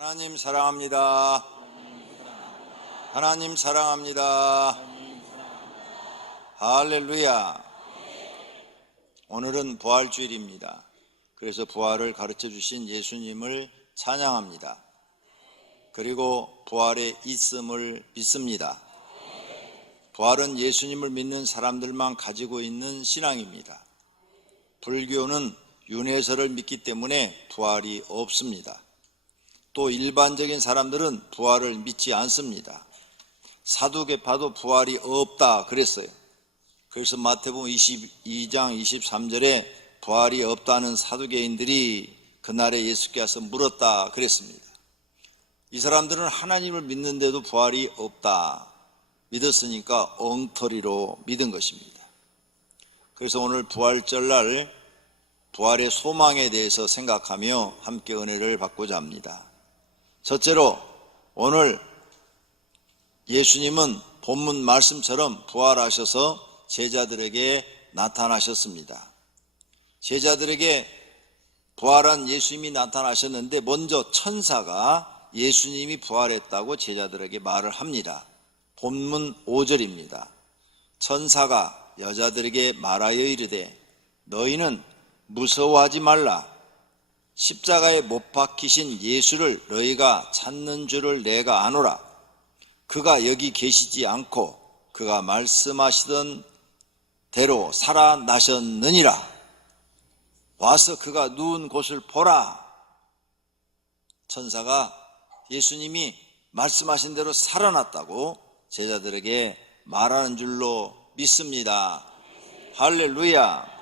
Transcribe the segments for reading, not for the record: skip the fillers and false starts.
하나님 사랑합니다. 하나님 사랑합니다. 할렐루야. 오늘은 부활주일입니다. 그래서 부활을 가르쳐 주신 예수님을 찬양합니다. 그리고 부활에 있음을 믿습니다. 부활은 예수님을 믿는 사람들만 가지고 있는 신앙입니다. 불교는 윤회설을 믿기 때문에 부활이 없습니다. 또 일반적인 사람들은 부활을 믿지 않습니다. 사두개파도 부활이 없다 그랬어요. 그래서 마태복음 22장 23절에 부활이 없다는 사두개인들이 그날에 예수께 와서 물었다 그랬습니다. 이 사람들은 하나님을 믿는데도 부활이 없다 믿었으니까 엉터리로 믿은 것입니다. 그래서 오늘 부활절날 부활의 소망에 대해서 생각하며 함께 은혜를 받고자 합니다. 첫째로 오늘 예수님은 본문 말씀처럼 부활하셔서 제자들에게 나타나셨습니다. 제자들에게 부활한 예수님이 나타나셨는데 먼저 천사가 예수님이 부활했다고 제자들에게 말을 합니다. 본문 5절입니다. 천사가 여자들에게 말하여 이르되 너희는 무서워하지 말라. 십자가에 못 박히신 예수를 너희가 찾는 줄을 내가 아노라. 그가 여기 계시지 않고 그가 말씀하시던 대로 살아나셨느니라. 와서 그가 누운 곳을 보라. 천사가 예수님이 말씀하신 대로 살아났다고 제자들에게 말하는 줄로 믿습니다. 할렐루야.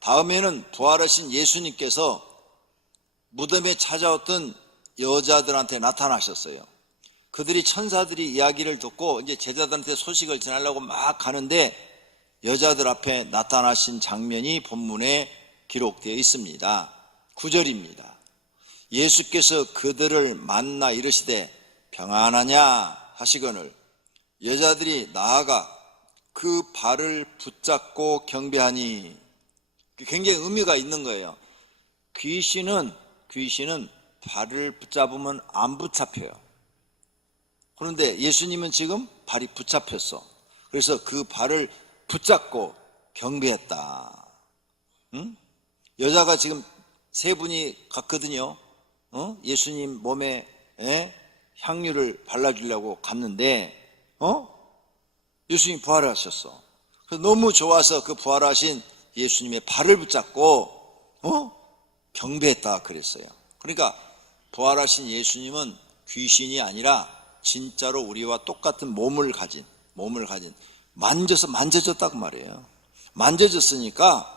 다음에는 부활하신 예수님께서 무덤에 찾아왔던 여자들한테 나타나셨어요. 그들이 천사들이 이야기를 듣고 이제 제자들한테 소식을 전하려고 막 가는데 여자들 앞에 나타나신 장면이 본문에 기록되어 있습니다. 9절입니다. 예수께서 그들을 만나 이르시되 평안하냐 하시거늘 여자들이 나아가 그 발을 붙잡고 경배하니. 굉장히 의미가 있는 거예요. 귀신은 발을 붙잡으면 안 붙잡혀요. 그런데 예수님은 지금 발이 붙잡혔어. 그래서 그 발을 붙잡고 경배했다. 응? 여자가 지금 세 분이 갔거든요. 예수님 몸에 향유를 발라주려고 갔는데 예수님이 부활하셨어. 그래서 너무 좋아서 그 부활하신 예수님의 발을 붙잡고 경배했다 그랬어요. 그러니까 부활하신 예수님은 귀신이 아니라 진짜로 우리와 똑같은 몸을 가진 만져졌다고 말이에요. 만져졌으니까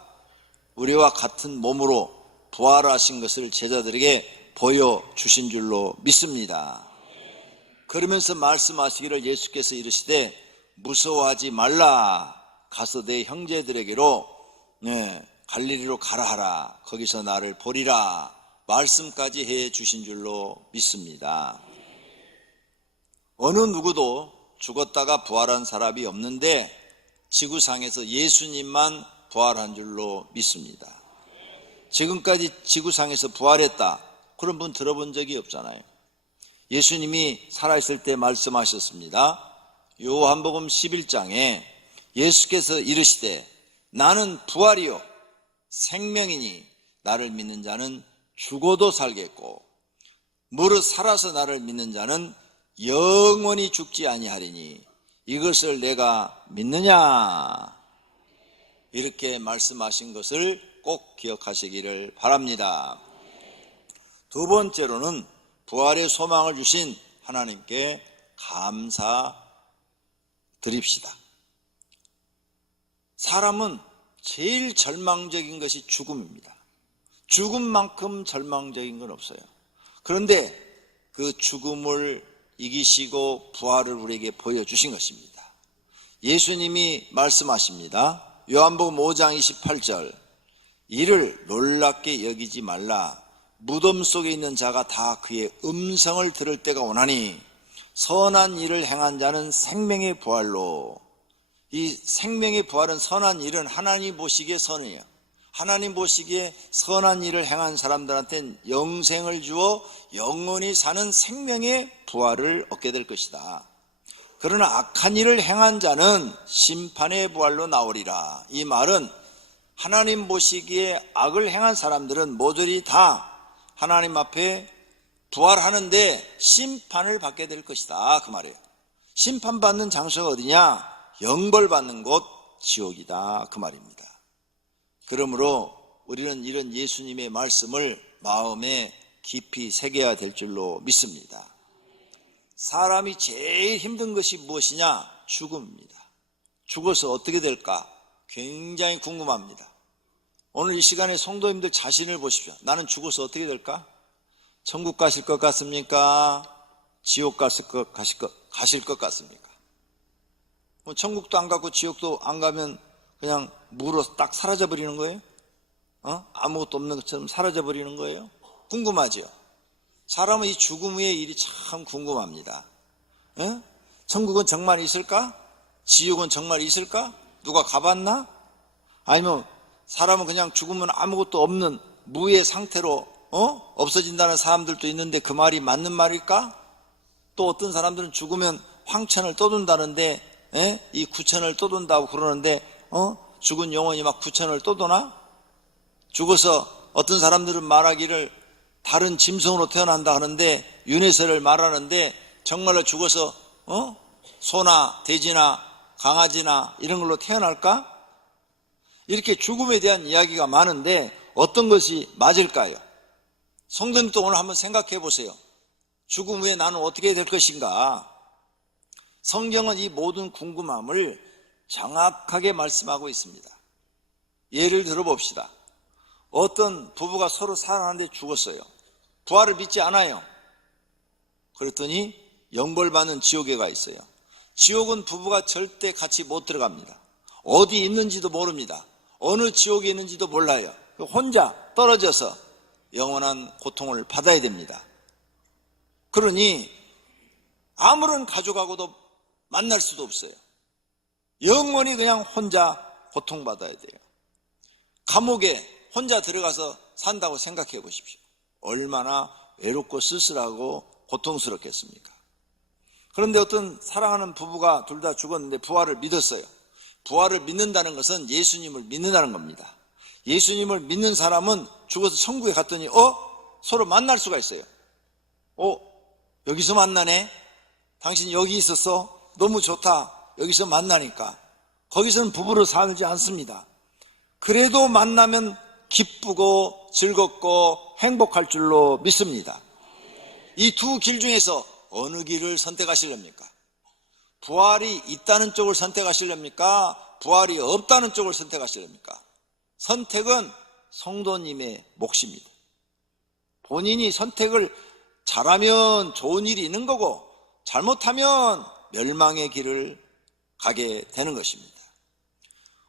우리와 같은 몸으로 부활하신 것을 제자들에게 보여주신 줄로 믿습니다. 그러면서 말씀하시기를 예수께서 이르시되 무서워하지 말라. 가서 내 형제들에게로 갈릴리로 가라 하라. 거기서 나를 보리라. 말씀까지 해 주신 줄로 믿습니다. 어느 누구도 죽었다가 부활한 사람이 없는데 지구상에서 예수님만 부활한 줄로 믿습니다. 지금까지 지구상에서 부활했다 그런 분 들어본 적이 없잖아요. 예수님이 살아있을 때 말씀하셨습니다. 요한복음 11장에 예수께서 이르시되 나는 부활이요 생명이니 나를 믿는 자는 죽어도 살겠고 무릇 살아서 나를 믿는 자는 영원히 죽지 아니하리니 이것을 내가 믿느냐. 이렇게 말씀하신 것을 꼭 기억하시기를 바랍니다. 두 번째로는 부활의 소망을 주신 하나님께 감사드립시다. 사람은 제일 절망적인 것이 죽음입니다. 죽음만큼 절망적인 건 없어요. 그런데 그 죽음을 이기시고 부활을 우리에게 보여주신 것입니다. 예수님이 말씀하십니다. 요한복음 5장 28절 이를 놀랍게 여기지 말라. 무덤 속에 있는 자가 다 그의 음성을 들을 때가 오나니 선한 일을 행한 자는 생명의 부활로. 이 생명의 부활은 선한 일은 하나님 보시기에 선이에요. 하나님 보시기에 선한 일을 행한 사람들한테는 영생을 주어 영원히 사는 생명의 부활을 얻게 될 것이다. 그러나 악한 일을 행한 자는 심판의 부활로 나오리라. 이 말은 하나님 보시기에 악을 행한 사람들은 모조리 다 하나님 앞에 부활하는데 심판을 받게 될 것이다, 그 말이에요. 심판받는 장소가 어디냐? 영벌받는 곳 지옥이다, 그 말입니다. 그러므로 우리는 이런 예수님의 말씀을 마음에 깊이 새겨야 될 줄로 믿습니다. 사람이 제일 힘든 것이 무엇이냐? 죽음입니다. 죽어서 어떻게 될까? 굉장히 궁금합니다. 오늘 이 시간에 성도님들 자신을 보십시오. 나는 죽어서 어떻게 될까? 천국 가실 것 같습니까? 지옥 가실 것 같습니까? 뭐 천국도 안 가고 지옥도 안 가면 그냥 무로 딱 사라져 버리는 거예요? 아무것도 없는 것처럼 사라져 버리는 거예요? 궁금하죠? 사람은 이 죽음 후의 일이 참 궁금합니다. 천국은 정말 있을까? 지옥은 정말 있을까? 누가 가봤나? 아니면 사람은 그냥 죽으면 아무것도 없는 무의 상태로 없어진다는 사람들도 있는데 그 말이 맞는 말일까? 또 어떤 사람들은 죽으면 황천을 떠돈다는데 이 구천을 떠돈다고 그러는데 죽은 영혼이 막 구천을 떠도나? 죽어서 어떤 사람들은 말하기를 다른 짐승으로 태어난다 하는데 윤회설을 말하는데 정말로 죽어서 소나 돼지나 강아지나 이런 걸로 태어날까? 이렇게 죽음에 대한 이야기가 많은데 어떤 것이 맞을까요? 성도님도 오늘 한번 생각해 보세요. 죽음 후에 나는 어떻게 될 것인가? 성경은 이 모든 궁금함을 정확하게 말씀하고 있습니다. 예를 들어봅시다. 어떤 부부가 서로 사랑하는데 죽었어요. 부활을 믿지 않아요. 그랬더니 영벌받는 지옥에 가 있어요. 지옥은 부부가 절대 같이 못 들어갑니다. 어디 있는지도 모릅니다. 어느 지옥에 있는지도 몰라요. 혼자 떨어져서 영원한 고통을 받아야 됩니다. 그러니 아무런 가족하고도 만날 수도 없어요. 영원히 그냥 혼자 고통받아야 돼요. 감옥에 혼자 들어가서 산다고 생각해 보십시오. 얼마나 외롭고 쓸쓸하고 고통스럽겠습니까? 그런데 어떤 사랑하는 부부가 둘 다 죽었는데 부활을 믿었어요. 부활을 믿는다는 것은 예수님을 믿는다는 겁니다. 예수님을 믿는 사람은 죽어서 천국에 갔더니 서로 만날 수가 있어요. 여기서 만나네? 당신 여기 있었어? 너무 좋다. 여기서 만나니까. 거기서는 부부로 살지 않습니다. 그래도 만나면 기쁘고 즐겁고 행복할 줄로 믿습니다. 이 두 길 중에서 어느 길을 선택하실랍니까? 부활이 있다는 쪽을 선택하실랍니까? 부활이 없다는 쪽을 선택하실랍니까? 선택은 성도님의 몫입니다. 본인이 선택을 잘하면 좋은 일이 있는 거고 잘못하면 멸망의 길을 가게 되는 것입니다.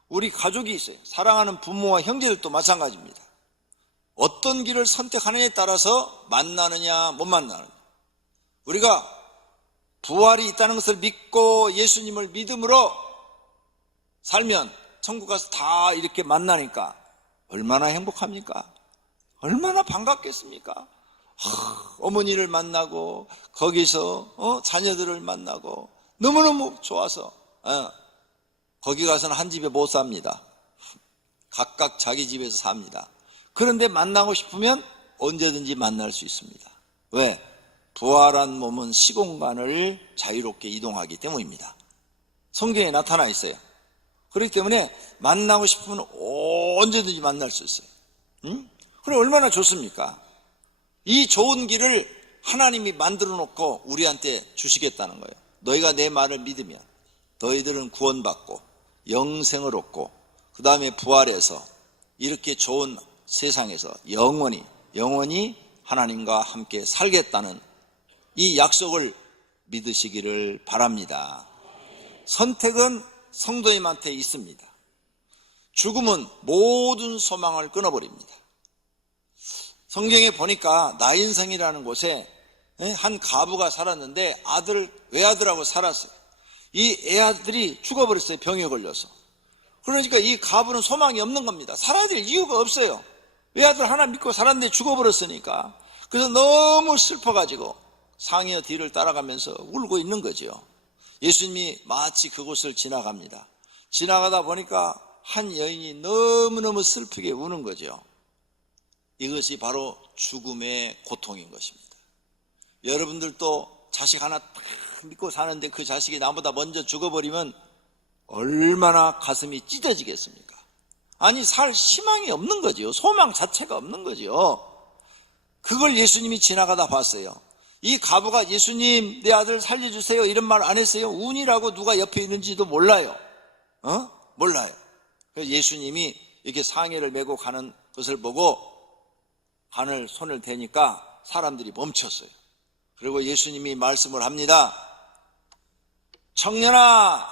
우리 가족이 있어요. 사랑하는 부모와 형제들도 마찬가지입니다. 어떤 길을 선택하느냐에 따라서 만나느냐 못 만나느냐. 우리가 부활이 있다는 것을 믿고 예수님을 믿음으로 살면 천국 가서 다 이렇게 만나니까 얼마나 행복합니까? 얼마나 반갑겠습니까? 어머니를 만나고 거기서 자녀들을 만나고 너무너무 좋아서 거기 가서는 한 집에 못 삽니다. 각각 자기 집에서 삽니다. 그런데 만나고 싶으면 언제든지 만날 수 있습니다. 왜? 부활한 몸은 시공간을 자유롭게 이동하기 때문입니다. 성경에 나타나 있어요. 그렇기 때문에 만나고 싶으면 언제든지 만날 수 있어요. 그럼 얼마나 좋습니까? 이 좋은 길을 하나님이 만들어 놓고 우리한테 주시겠다는 거예요. 너희가 내 말을 믿으면 너희들은 구원받고 영생을 얻고 그 다음에 부활해서 이렇게 좋은 세상에서 영원히 하나님과 함께 살겠다는 이 약속을 믿으시기를 바랍니다. 선택은 성도님한테 있습니다. 죽음은 모든 소망을 끊어버립니다. 성경에 보니까 나인성이라는 곳에 한 가부가 살았는데 외아들하고 살았어요. 이 애아들이 죽어버렸어요. 병에 걸려서. 그러니까 이 가부는 소망이 없는 겁니다. 살아야 될 이유가 없어요. 외아들 하나 믿고 살았는데 죽어버렸으니까. 그래서 너무 슬퍼가지고 상여 뒤를 따라가면서 울고 있는 거죠. 예수님이 마치 그곳을 지나갑니다. 지나가다 보니까 한 여인이 너무너무 슬프게 우는 거죠. 이것이 바로 죽음의 고통인 것입니다. 여러분들도 자식 하나 딱 믿고 사는데 그 자식이 나보다 먼저 죽어버리면 얼마나 가슴이 찢어지겠습니까? 아니, 살 희망이 없는 거죠. 소망 자체가 없는 거죠. 그걸 예수님이 지나가다 봤어요. 이 가부가 예수님 내 아들 살려주세요 이런 말 안 했어요. 운이라고 누가 옆에 있는지도 몰라요. 몰라요. 그래서 예수님이 이렇게 상해를 메고 가는 것을 보고 관을 손을 대니까 사람들이 멈췄어요. 그리고 예수님이 말씀을 합니다. 청년아,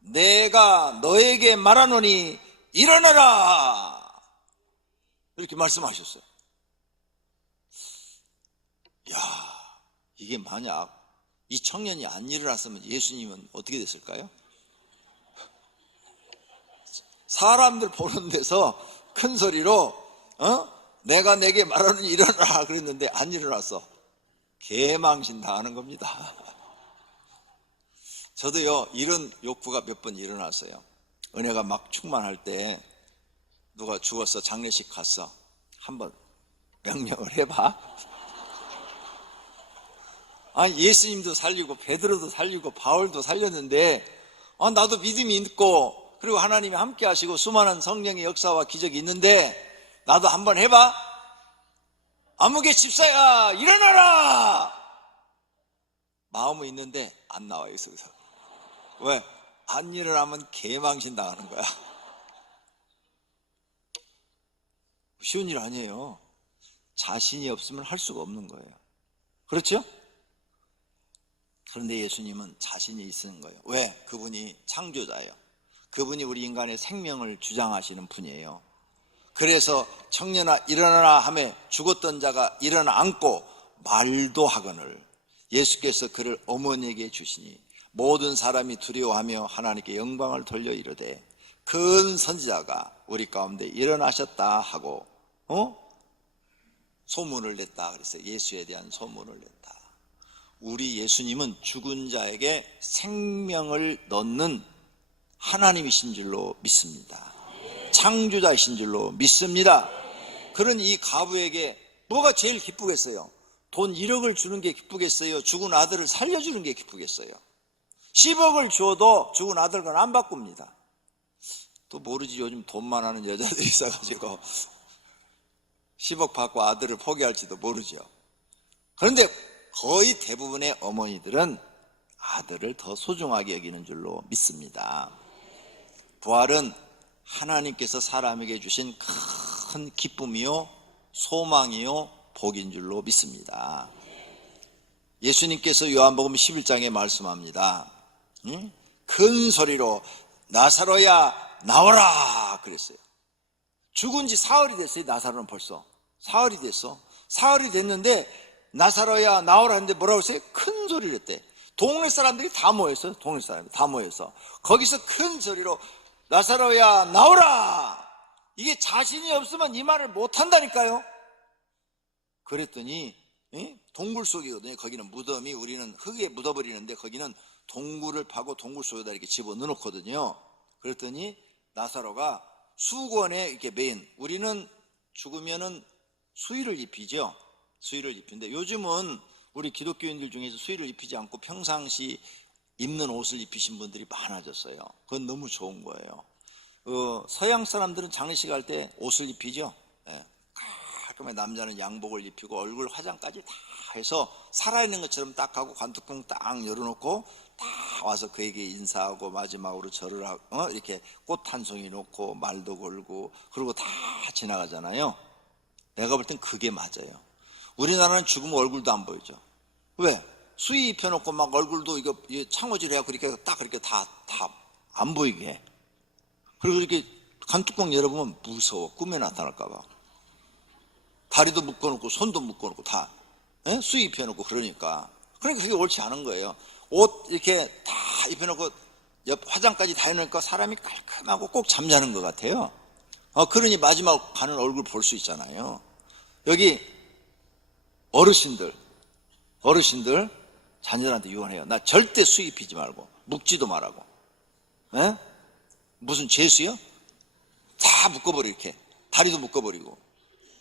내가 너에게 말하노니 일어나라. 이렇게 말씀하셨어요. 야, 이게 만약 이 청년이 안 일어났으면 예수님은 어떻게 됐을까요? 사람들 보는 데서 큰 소리로 내가 내게 말하노니 일어나라 그랬는데 안 일어났어. 개망신 당하는 겁니다. 저도요 이런 욕구가 몇 번 일어났어요. 은혜가 막 충만할 때 누가 죽었어, 장례식 갔어, 한번 명령을 해봐. 아니, 예수님도 살리고 베드로도 살리고 바울도 살렸는데 나도 믿음이 있고 그리고 하나님이 함께 하시고 수많은 성령의 역사와 기적이 있는데 나도 한번 해봐. 아무개 집사야 일어나라. 마음은 있는데 안 나와요. 여기서. 왜? 안 일어나면 개망신 당하는 거야. 쉬운 일 아니에요. 자신이 없으면 할 수가 없는 거예요. 그렇죠? 그런데 예수님은 자신이 있는 거예요. 왜? 그분이 창조자예요. 그분이 우리 인간의 생명을 주장하시는 분이에요. 그래서 청년아 일어나라 하며 죽었던 자가 일어나 앉고 말도 하거늘 예수께서 그를 어머니에게 주시니 모든 사람이 두려워하며 하나님께 영광을 돌려 이르되 큰 선지자가 우리 가운데 일어나셨다 하고 소문을 냈다 그랬어요. 예수에 대한 소문을 냈다. 우리 예수님은 죽은 자에게 생명을 넣는 하나님이신 줄로 믿습니다. 창조자이신 줄로 믿습니다. 그런 이 가부에게 뭐가 제일 기쁘겠어요? 돈 1억을 주는 게 기쁘겠어요? 죽은 아들을 살려주는 게 기쁘겠어요? 10억을 줘도 죽은 아들 건 안 바꿉니다. 또 모르지, 요즘 돈만 하는 여자들이 있어가지고 10억 받고 아들을 포기할지도 모르죠. 그런데 거의 대부분의 어머니들은 아들을 더 소중하게 여기는 줄로 믿습니다. 부활은 하나님께서 사람에게 주신 큰 기쁨이요 소망이요 복인 줄로 믿습니다. 예수님께서 요한복음 11장에 말씀합니다. 큰 소리로 나사로야 나오라 그랬어요. 죽은 지 사흘이 됐어요. 나사로는 벌써 사흘이 됐어. 사흘이 됐는데 나사로야 나오라 했는데 뭐라고 했어요? 큰 소리를 했대. 동네 사람들이 다 모였어요. 동네 사람들이 다 모여서 거기서 큰 소리로 나사로야 나오라. 이게 자신이 없으면 이 말을 못한다니까요. 그랬더니 동굴 속이거든요. 거기는 무덤이, 우리는 흙에 묻어버리는데 거기는 동굴을 파고 동굴 속에다 이렇게 집어넣거든요. 그랬더니 나사로가 수건에 이렇게 매인, 우리는 죽으면은 수의를 입히죠. 수의를 입히는데 요즘은 우리 기독교인들 중에서 수의를 입히지 않고 평상시 입는 옷을 입히신 분들이 많아졌어요. 그건 너무 좋은 거예요. 서양 사람들은 장례식 할 때 옷을 입히죠. 깔끔하게 남자는 양복을 입히고 얼굴 화장까지 다 해서 살아있는 것처럼 딱 하고 관뚜껑 딱 열어놓고 다 와서 그에게 인사하고 마지막으로 절을 하고 이렇게 꽃 한 송이 놓고 말도 걸고 그러고 다 지나가잖아요. 내가 볼 땐 그게 맞아요. 우리나라는 죽으면 얼굴도 안 보이죠. 왜? 수의 입혀놓고 막 얼굴도 이거 창호질 해갖고 이렇게 딱 그렇게 다 안 보이게 해. 그리고 이렇게 관뚜껑 열어보면 무서워. 꿈에 나타날까봐. 다리도 묶어놓고 손도 묶어놓고 다 수의 입혀놓고 그러니까 그게 옳지 않은 거예요. 옷 이렇게 다 입혀놓고 옆 화장까지 다 해놓으니까 사람이 깔끔하고 꼭 잠자는 것 같아요. 그러니 마지막 가는 얼굴 볼 수 있잖아요. 여기 어르신들 자녀들한테 유언해요. 나 절대 수입 피지 말고 묶지도 말라고. 에? 무슨 죄수요? 다 묶어버려. 이렇게 다리도 묶어버리고.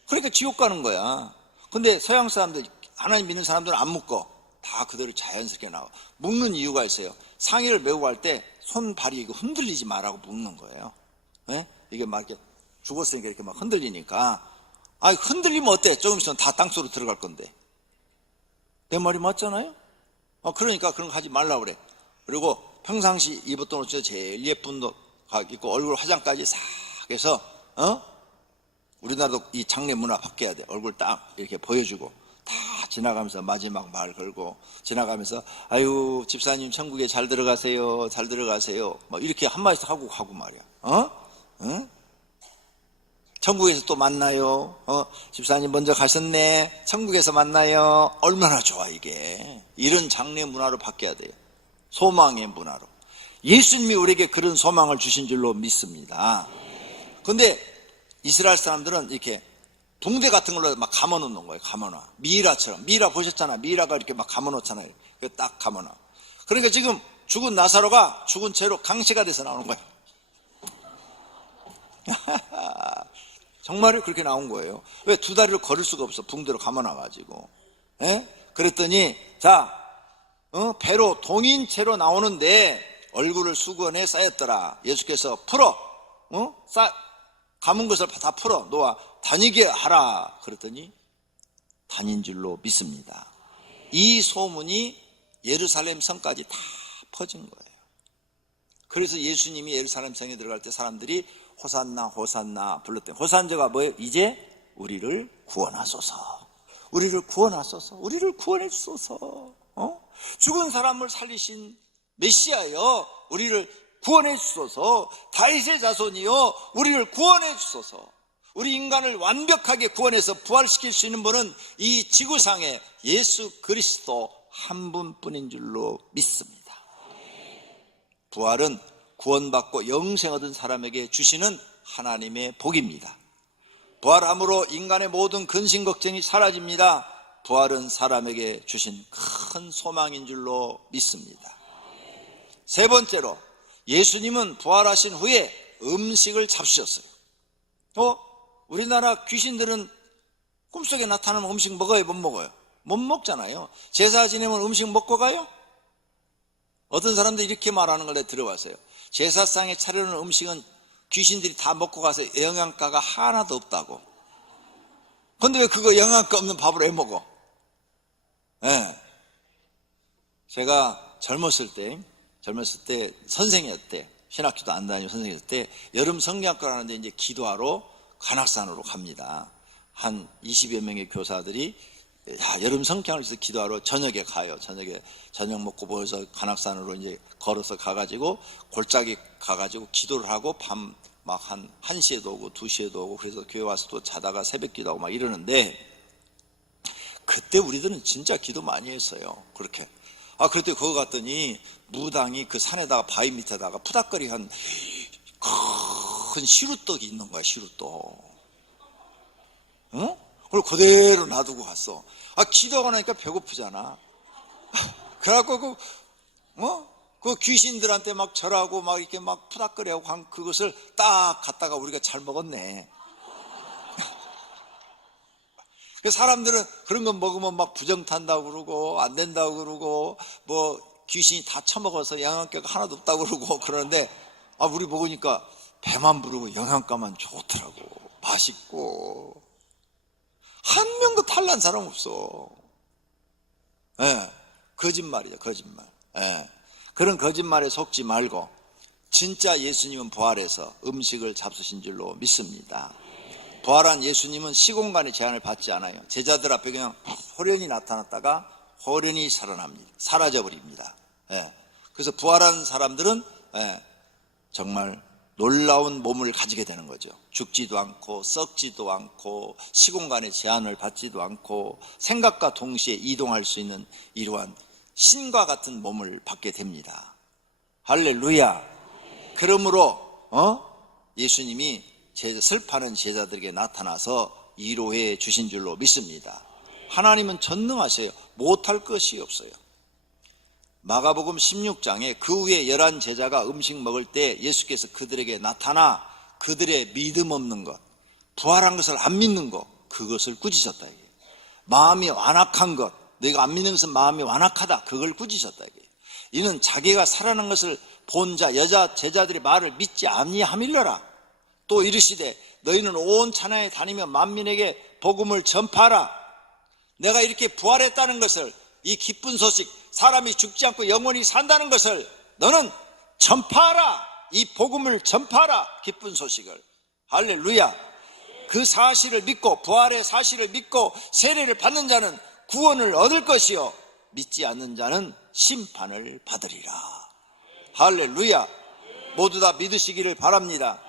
그러니까 지옥 가는 거야. 근데 서양 사람들, 하나님 믿는 사람들은 안 묶어. 다 그대로 자연스럽게 나와. 묶는 이유가 있어요. 상의를 메고 갈 때 손발이 이거 흔들리지 말라고 묶는 거예요. 에? 이게 막 이렇게 죽었으니까 이렇게 막 흔들리니까. 흔들리면 어때? 조금 있으면 다 땅속으로 들어갈 건데. 내 말이 맞잖아요? 그러니까 그런 거 하지 말라고 그래. 그리고 평상시 입었던 옷 중에 제일 예쁜 옷 입고 얼굴 화장까지 싹 해서, 우리나라도 이 장례 문화 바뀌어야 돼. 얼굴 딱 이렇게 보여주고, 다 지나가면서 마지막 말 걸고, 지나가면서, 아유, 집사님 천국에 잘 들어가세요. 잘 들어가세요. 막 이렇게 한마디씩 하고 가고 말이야. 천국에서 또 만나요. 집사님 먼저 가셨네. 천국에서 만나요. 얼마나 좋아 이게. 이런 장례 문화로 바뀌어야 돼요. 소망의 문화로. 예수님이 우리에게 그런 소망을 주신 줄로 믿습니다. 그런데 이스라엘 사람들은 이렇게 붕대 같은 걸로 막 감아놓는 거예요. 감아놔. 미이라처럼. 미이라 보셨잖아. 미이라가 이렇게 막 감아놓잖아요. 딱 감아놔. 그러니까 지금 죽은 나사로가 죽은 채로 강시가 돼서 나오는 거예요. 정말로 그렇게 나온 거예요. 왜? 두 다리를 걸을 수가 없어. 붕대로 감아놔가지고. 그랬더니, 배로 동인채로 나오는데 얼굴을 수건에 쌓였더라. 예수께서 풀어. 감은 것을 다 풀어. 놓아 다니게 하라. 그랬더니 다닌 줄로 믿습니다. 이 소문이 예루살렘 성까지 다 퍼진 거예요. 그래서 예수님이 예루살렘 성에 들어갈 때 사람들이 호산나 호산나 불렀대요. 호산자가 뭐예요? 이제 우리를 구원하소서. 우리를 구원하소서. 우리를 구원해 주소서. 죽은 사람을 살리신 메시아여, 우리를 구원해 주소서. 다윗의 자손이여, 우리를 구원해 주소서. 우리 인간을 완벽하게 구원해서 부활시킬 수 있는 분은 이 지구상에 예수 그리스도 한 분뿐인 줄로 믿습니다. 부활은 구원받고 영생 얻은 사람에게 주시는 하나님의 복입니다. 부활함으로 인간의 모든 근심 걱정이 사라집니다. 부활은 사람에게 주신 큰 소망인 줄로 믿습니다. 세 번째로, 예수님은 부활하신 후에 음식을 잡수셨어요. 우리나라 귀신들은 꿈속에 나타나는 음식 먹어요? 못 먹어요? 못 먹잖아요. 제사 지내면 음식 먹고 가요? 어떤 사람들이 이렇게 말하는 걸 내가 들어봤어요. 제사상에 차려놓은 음식은 귀신들이 다 먹고 가서 영양가가 하나도 없다고. 근데 왜 그거 영양가 없는 밥을 왜 먹어? 제가 젊었을 때 선생이었대. 신학교도 안 다니고 선생이었을 때 여름 성경학교 하는데 이제 기도하러 관악산으로 갑니다. 한 20여 명의 교사들이 여름 성경을 위해서 기도하러 저녁에 가요. 저녁 먹고 모여서 관악산으로 이제 걸어서 가가지고 골짜기 가가지고 기도를 하고 밤 막 한 1시에도 오고 2시에도 오고, 그래서 교회 와서 또 자다가 새벽 기도하고 막 이러는데, 그때 우리들은 진짜 기도 많이 했어요. 그렇게. 그랬더니 거기 갔더니 무당이 그 산에다가 바위 밑에다가 푸닥거리 한 큰 시루떡이 있는 거야. 시루떡. 그걸 그대로 놔두고 갔어. 기도하고 나니까 배고프잖아. 그래갖고 그 귀신들한테 막 절하고 막 이렇게 막 푸닥거리하고 한 그것을 딱 갖다가 우리가 잘 먹었네. 사람들은 그런 거 먹으면 막 부정 탄다고 그러고 안 된다고 그러고 뭐 귀신이 다 처먹어서 영양가가 하나도 없다고 그러고 그러는데, 우리 먹으니까 배만 부르고 영양가만 좋더라고. 맛있고. 한 명도 탈난 사람 없어. 거짓말이죠, 거짓말. 그런 거짓말에 속지 말고 진짜 예수님은 부활해서 음식을 잡수신 줄로 믿습니다. 부활한 예수님은 시공간의 제한을 받지 않아요. 제자들 앞에 그냥 호련히 나타났다가 호련히 살아납니다. 사라져버립니다. 그래서 부활한 사람들은 정말 놀라운 몸을 가지게 되는 거죠. 죽지도 않고 썩지도 않고 시공간의 제한을 받지도 않고 생각과 동시에 이동할 수 있는 이러한 신과 같은 몸을 받게 됩니다. 할렐루야. 그러므로 예수님이 슬퍼하는 제자들에게 나타나서 위로해 주신 줄로 믿습니다. 하나님은 전능하세요. 못할 것이 없어요. 마가복음 16장에 그 후에 11 제자가 음식 먹을 때 예수께서 그들에게 나타나 그들의 믿음 없는 것, 부활한 것을 안 믿는 것, 그것을 꾸짖었다. 마음이 완악한 것, 내가 안 믿는 것은 마음이 완악하다, 그걸 꾸짖었다. 이는 자기가 살아난 것을 본 자, 여자 제자들의 말을 믿지 아니함일러라. 또 이르시되 너희는 온 천하에 다니며 만민에게 복음을 전파하라. 내가 이렇게 부활했다는 것을, 이 기쁜 소식, 사람이 죽지 않고 영원히 산다는 것을 너는 전파하라. 이 복음을 전파하라. 기쁜 소식을. 할렐루야. 그 사실을 믿고, 부활의 사실을 믿고 세례를 받는 자는 구원을 얻을 것이요 믿지 않는 자는 심판을 받으리라. 할렐루야. 모두 다 믿으시기를 바랍니다.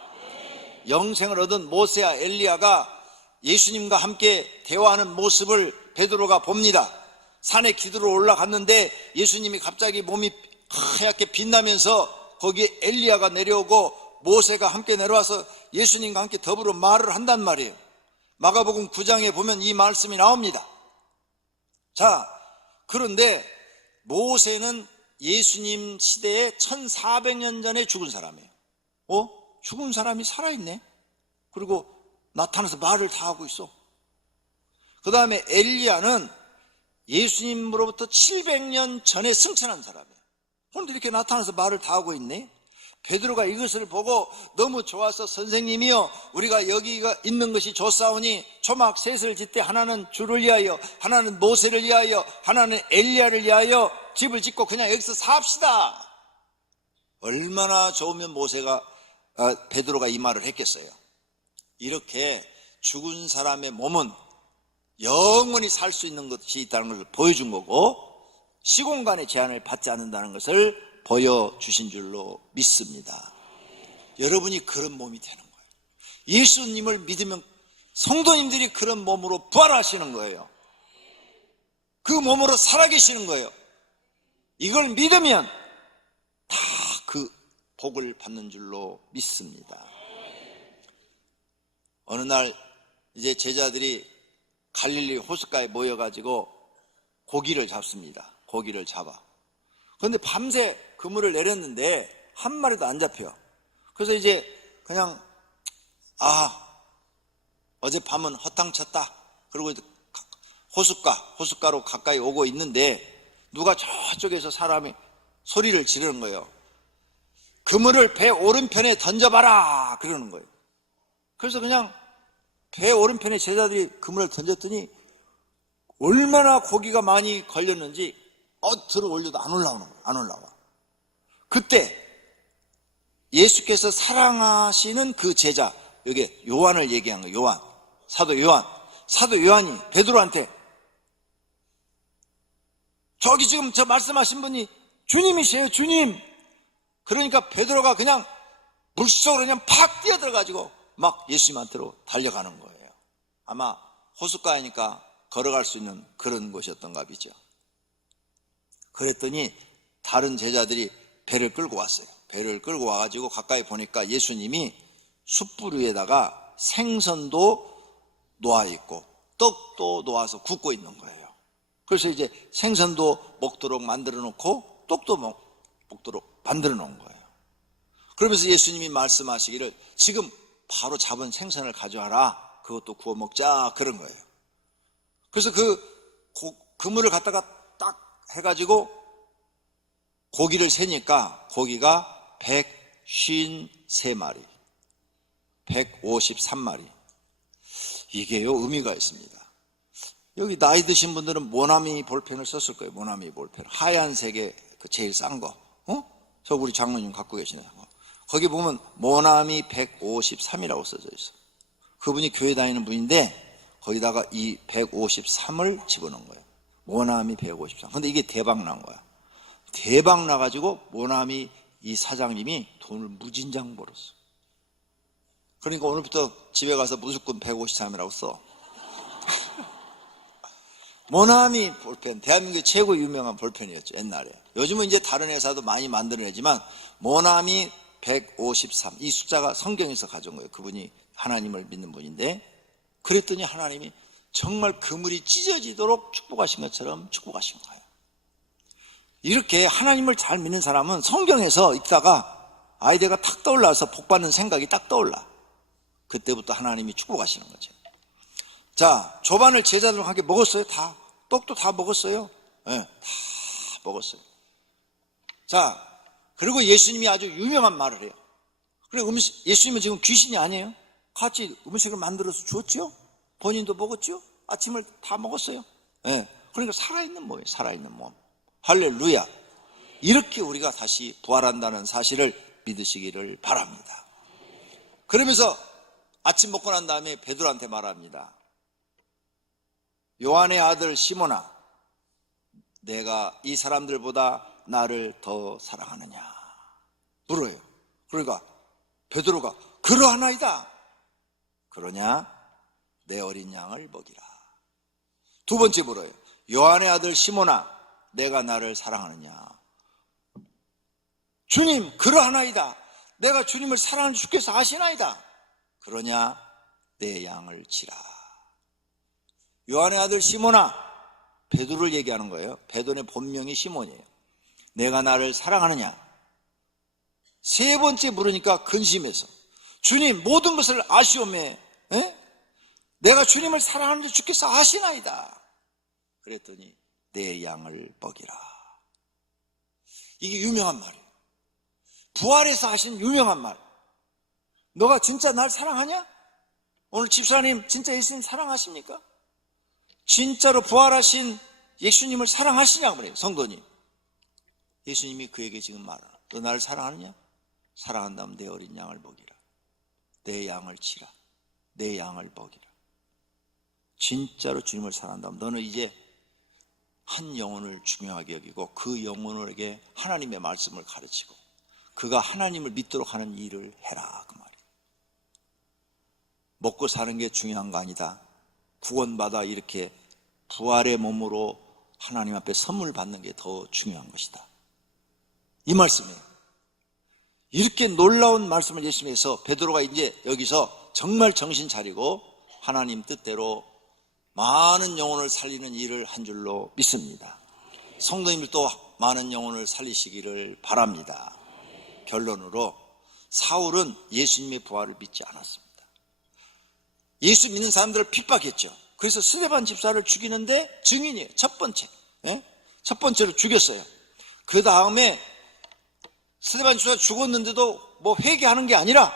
영생을 얻은 모세와 엘리야가 예수님과 함께 대화하는 모습을 베드로가 봅니다. 산에 기도로 올라갔는데 예수님이 갑자기 몸이 하얗게 빛나면서 거기에 엘리야가 내려오고 모세가 함께 내려와서 예수님과 함께 더불어 말을 한단 말이에요. 마가복음 9장에 보면 이 말씀이 나옵니다. 자, 그런데 모세는 예수님 시대에 1400년 전에 죽은 사람이에요. 죽은 사람이 살아있네. 그리고 나타나서 말을 다 하고 있어. 그 다음에 엘리야는 예수님으로부터 700년 전에 승천한 사람이에요. 그런데 이렇게 나타나서 말을 다 하고 있네. 베드로가 이것을 보고 너무 좋아서 선생님이여, 우리가 여기가 있는 것이 좋사오니 초막 셋을 짓되 하나는 주를 위하여, 하나는 모세를 위하여, 하나는 엘리야를 위하여 집을 짓고 그냥 여기서 삽시다. 얼마나 좋으면 베드로가 이 말을 했겠어요. 이렇게 죽은 사람의 몸은 영원히 살 수 있는 것이 있다는 것을 보여준 거고, 시공간의 제한을 받지 않는다는 것을 보여주신 줄로 믿습니다. 여러분이 그런 몸이 되는 거예요. 예수님을 믿으면 성도님들이 그런 몸으로 부활하시는 거예요. 그 몸으로 살아계시는 거예요. 이걸 믿으면 다 그 복을 받는 줄로 믿습니다. 어느 날 이제 제자들이 갈릴리 호숫가에 모여가지고 고기를 잡습니다. 고기를 잡아. 그런데 밤새 그물을 내렸는데 한 마리도 안 잡혀. 그래서 이제 그냥 어젯밤은 허탕쳤다. 그리고 호숫가로 가까이 오고 있는데 누가 저쪽에서 사람이 소리를 지르는 거예요. 그물을 배 오른편에 던져봐라 그러는 거예요. 그래서 그냥 배 오른편에 제자들이 그물을 던졌더니 얼마나 고기가 많이 걸렸는지 들어 올려도 안 올라오는 거예요. 안 올라와. 그때 예수께서 사랑하시는 그 제자, 여기 요한을 얘기한 거예요. 요한, 사도 요한이 베드로한테 저기 지금 저 말씀하신 분이 주님이세요, 주님. 그러니까 베드로가 그냥 물속으로 그냥 팍 뛰어들어가지고 막 예수님한테로 달려가는 거예요. 아마 호숫가이니까 걸어갈 수 있는 그런 곳이었던가 보죠. 그랬더니 다른 제자들이 배를 끌고 왔어요. 배를 끌고 와가지고 가까이 보니까 예수님이 숯불 위에다가 생선도 놓아있고 떡도 놓아서 굽고 있는 거예요. 그래서 이제 생선도 먹도록 만들어 놓고 떡도 먹도록 만들어 놓은 거예요. 그러면서 예수님이 말씀하시기를 지금 바로 잡은 생선을 가져와라. 그것도 구워 먹자. 그런 거예요. 그래서 그물을 갖다가 딱 해가지고 고기를 세니까 고기가 153마리, 153마리. 이게요, 의미가 있습니다. 여기 나이 드신 분들은 모나미 볼펜을 썼을 거예요. 모나미 볼펜. 하얀색의 그 제일 싼 거. 저 우리 장로님 갖고 계시네요. 거기 보면 모나미 153이라고 써져 있어. 그분이 교회 다니는 분인데 거기다가 이 153을 집어넣은 거예요. 모나미 153. 근데 이게 대박 난 거야. 대박 나가지고 모나미 이 사장님이 돈을 무진장 벌었어. 그러니까 오늘부터 집에 가서 무조건 153이라고 써. 모나미 볼펜, 대한민국 최고 유명한 볼펜이었죠, 옛날에. 요즘은 이제 다른 회사도 많이 만들어내지만 모나미 153, 이 숫자가 성경에서 가져온 거예요. 그분이 하나님을 믿는 분인데, 그랬더니 하나님이 정말 그물이 찢어지도록 축복하신 것처럼 축복하신 거예요. 이렇게 하나님을 잘 믿는 사람은 성경에서 읽다가 아이디어가 탁 떠올라서 복받는 생각이 딱 떠올라. 그때부터 하나님이 축복하시는 거죠. 자, 조반을 제자들과 함께 먹었어요? 다. 떡도 다 먹었어요? 네, 다 먹었어요. 자, 그리고 예수님이 아주 유명한 말을 해요. 그리고 예수님은 지금 귀신이 아니에요. 같이 음식을 만들어서 주었죠? 본인도 먹었죠? 아침을 다 먹었어요. 네, 그러니까 살아있는 몸이에요. 살아있는 몸. 할렐루야. 이렇게 우리가 다시 부활한다는 사실을 믿으시기를 바랍니다. 그러면서 아침 먹고 난 다음에 베드로한테 말합니다. 요한의 아들 시몬아, 내가 이 사람들보다 나를 더 사랑하느냐 물어요. 그러니까 베드로가 그러하나이다. 그러냐? 내 어린 양을 먹이라. 두 번째 물어요. 요한의 아들 시몬아, 내가 나를 사랑하느냐? 주님, 그러하나이다. 내가 주님을 사랑하는 주께서 아시나이다. 그러냐? 내 양을 치라. 요한의 아들 시몬아, 베드로를 얘기하는 거예요. 베드로의 본명이 시몬이에요. 내가 나를 사랑하느냐? 세 번째 물으니까 근심해서, 주님, 모든 것을 아시오매, 내가 주님을 사랑하는데 주께서 아시나이다. 그랬더니 내 양을 먹이라. 이게 유명한 말이에요. 부활해서 하신 유명한 말. 너가 진짜 날 사랑하냐? 오늘 집사님 진짜 예수님 사랑하십니까? 진짜로 부활하신 예수님을 사랑하시냐고 그래요. 성도님, 예수님이 그에게 지금 말하라. 너 나를 사랑하느냐? 사랑한다면 내 어린 양을 먹이라. 내 양을 치라. 내 양을 먹이라. 진짜로 주님을 사랑한다면 너는 이제 한 영혼을 중요하게 여기고 그 영혼에게 하나님의 말씀을 가르치고 그가 하나님을 믿도록 하는 일을 해라, 그 말이에요. 먹고 사는 게 중요한 거 아니다. 구원받아 이렇게 부활의 몸으로 하나님 앞에 선물 받는 게 더 중요한 것이다. 이 말씀이에요. 이렇게 놀라운 말씀을 예수님께서 베드로가 이제 여기서 정말 정신 차리고 하나님 뜻대로 많은 영혼을 살리는 일을 한 줄로 믿습니다. 성도님들도 많은 영혼을 살리시기를 바랍니다. 결론으로 사울은 예수님의 부활을 믿지 않았습니다. 예수 믿는 사람들을 핍박했죠. 그래서 스데반 집사를 죽이는데 증인이에요. 첫 번째로 죽였어요. 그 다음에 스데반 집사가 죽었는데도 뭐 회개하는 게 아니라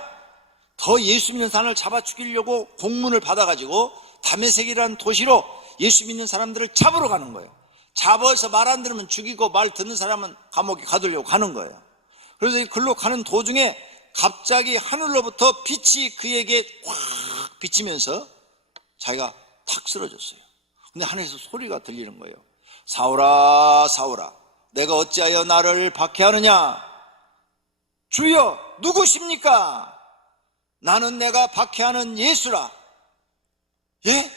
더 예수 믿는 사람을 잡아 죽이려고 공문을 받아가지고 다메섹이라는 도시로 예수 믿는 사람들을 잡으러 가는 거예요. 잡아서 말 안 들으면 죽이고 말 듣는 사람은 감옥에 가두려고 가는 거예요. 그래서 글로 가는 도중에 갑자기 하늘로부터 빛이 그에게 확 비치면서 자기가 탁 쓰러졌어요. 근데 하늘에서 소리가 들리는 거예요. 사울아, 사울아, 내가 어찌하여 나를 박해하느냐? 주여, 누구십니까? 나는 내가 박해하는 예수라. 예?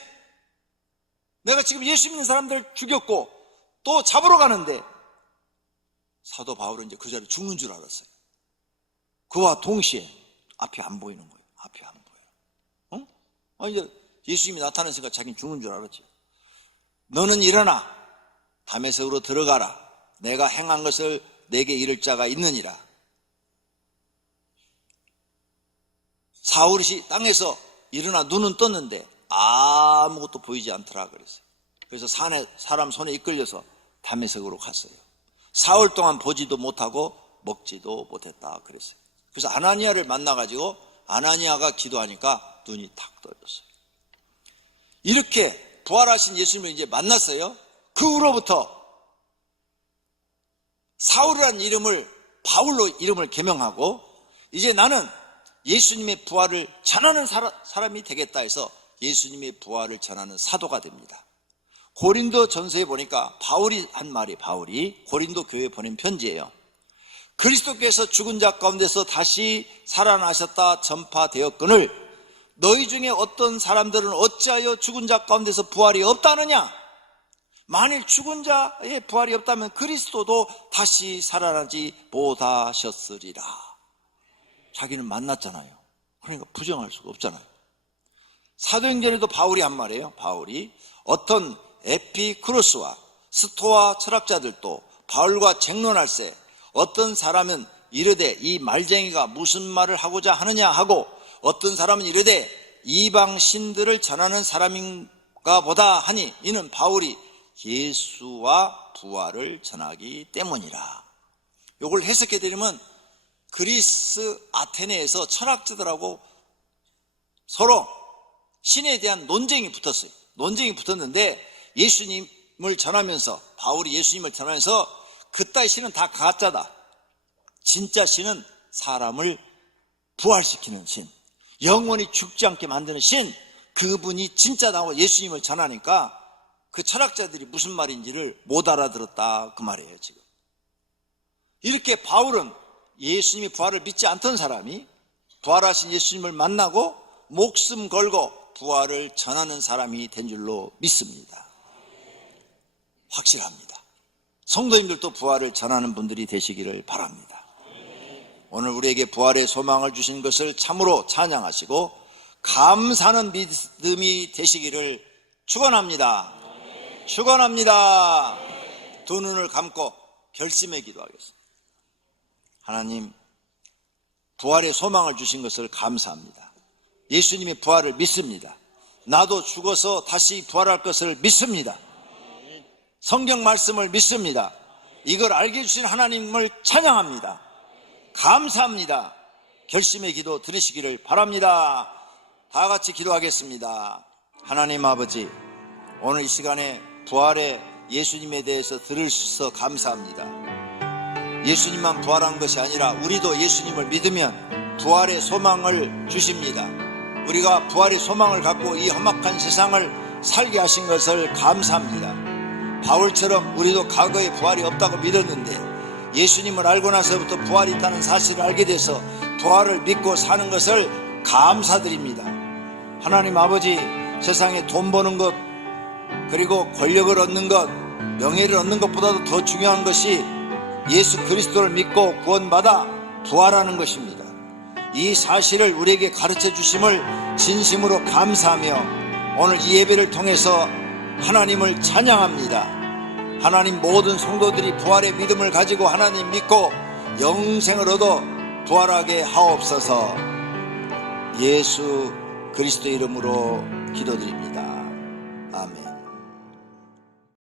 내가 지금 예수 믿는 사람들 죽였고 또 잡으러 가는데, 사도 바울은 이제 그 자리에 죽는 줄 알았어요. 그와 동시에 앞이 안 보이는 거예요. 앞이 안 보여요. 이제 예수님이 나타나니까 자기는 죽는 줄 알았지. 너는 일어나 다메섹으로 들어가라. 내가 행한 것을 내게 이를 자가 있느니라. 사울이 땅에서 일어나 눈은 떴는데 아무것도 보이지 않더라 그랬어요. 그래서 사람 손에 이끌려서 다메섹으로 갔어요. 사흘 동안 보지도 못하고 먹지도 못했다 그랬어요. 그래서 아나니아를 만나가지고 아나니아가 기도하니까 눈이 탁 떠졌어요. 이렇게 부활하신 예수님을 이제 만났어요. 그 후로부터 사울이라는 이름을 바울로 이름을 개명하고 이제 나는 예수님의 부활을 전하는 사람이 되겠다 해서 예수님의 부활을 전하는 사도가 됩니다. 고린도 전서에 보니까 바울이 한 말이, 바울이 고린도 교회에 보낸 편지예요. 그리스도께서 죽은 자 가운데서 다시 살아나셨다 전파되었거늘 너희 중에 어떤 사람들은 어찌하여 죽은 자 가운데서 부활이 없다느냐? 만일 죽은 자의 부활이 없다면 그리스도도 다시 살아나지 못하셨으리라. 자기는 만났잖아요. 그러니까 부정할 수가 없잖아요. 사도행전에도 바울이 한 말이에요. 바울이 어떤 에피쿠로스와 스토아 철학자들도 바울과 쟁론할세 어떤 사람은 이르되 이 말쟁이가 무슨 말을 하고자 하느냐 하고 어떤 사람은 이르되 이방 신들을 전하는 사람인가 보다 하니 이는 바울이 예수와 부활을 전하기 때문이라. 이걸 해석해 드리면 그리스 아테네에서 철학자들하고 서로 신에 대한 논쟁이 붙었어요. 논쟁이 붙었는데 예수님을 전하면서 바울이 예수님을 전하면서 그따위 신은 다 가짜다. 진짜 신은 사람을 부활시키는 신, 영원히 죽지 않게 만드는 신, 그분이 진짜다고 예수님을 전하니까 그 철학자들이 무슨 말인지를 못 알아들었다 그 말이에요. 지금 이렇게 바울은 예수님이 부활을 믿지 않던 사람이 부활하신 예수님을 만나고 목숨 걸고 부활을 전하는 사람이 된 줄로 믿습니다. 확실합니다. 성도님들도 부활을 전하는 분들이 되시기를 바랍니다. 오늘 우리에게 부활의 소망을 주신 것을 참으로 찬양하시고 감사하는 믿음이 되시기를 축원합니다. 축원합니다. 두 눈을 감고 결심해 기도하겠습니다. 하나님, 부활의 소망을 주신 것을 감사합니다. 예수님의 부활을 믿습니다. 나도 죽어서 다시 부활할 것을 믿습니다. 성경 말씀을 믿습니다. 이걸 알게 해주신 하나님을 찬양합니다. 감사합니다. 결심의 기도 들으시기를 바랍니다. 다 같이 기도하겠습니다. 하나님 아버지, 오늘 이 시간에 부활의 예수님에 대해서 들을 수 있어 감사합니다. 예수님만 부활한 것이 아니라 우리도 예수님을 믿으면 부활의 소망을 주십니다. 우리가 부활의 소망을 갖고 이 험악한 세상을 살게 하신 것을 감사합니다. 바울처럼 우리도 과거에 부활이 없다고 믿었는데 예수님을 알고 나서부터 부활이 있다는 사실을 알게 돼서 부활을 믿고 사는 것을 감사드립니다. 하나님 아버지, 세상에 돈 버는 것 그리고 권력을 얻는 것, 명예를 얻는 것보다도 더 중요한 것이 예수 그리스도를 믿고 구원받아 부활하는 것입니다. 이 사실을 우리에게 가르쳐 주심을 진심으로 감사하며 오늘 이 예배를 통해서 하나님을 찬양합니다. 하나님, 모든 성도들이 부활의 믿음을 가지고 하나님 믿고 영생을 얻어 부활하게 하옵소서. 예수 그리스도 이름으로 기도드립니다.